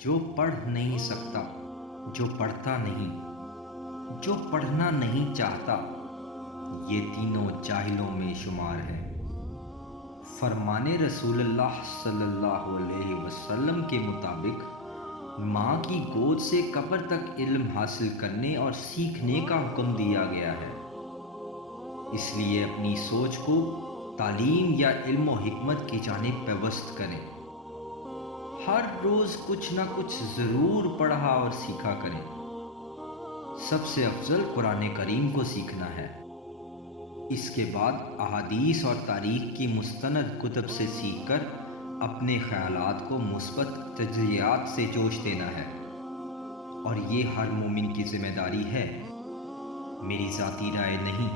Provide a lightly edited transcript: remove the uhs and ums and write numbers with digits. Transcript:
जो पढ़ नहीं सकता, जो पढ़ता नहीं, जो पढ़ना नहीं चाहता, ये तीनों जाहिलों में शुमार है। फरमाने रसूलुल्लाह सल्लल्लाहु अलैहि वसल्लम के मुताबिक माँ की गोद से कब्र तक इल्म हासिल करने और सीखने का हुक्म दिया गया है। इसलिए अपनी सोच को तालीम या इल्म व हिकमत की जानिब पेवस्त करें। हर रोज़ कुछ ना कुछ ज़रूर पढ़ा और सीखा करें। सबसे अफजल कुरान करीम को सीखना है। इसके बाद अहादीस और तारीख़ की मुस्तनद कुतुब से सीखकर अपने ख़यालात को मुस्बत तजज़ियात से जोश देना है। और ये हर मोमिन की ज़िम्मेदारी है, मेरी ज़ाती राय नहीं।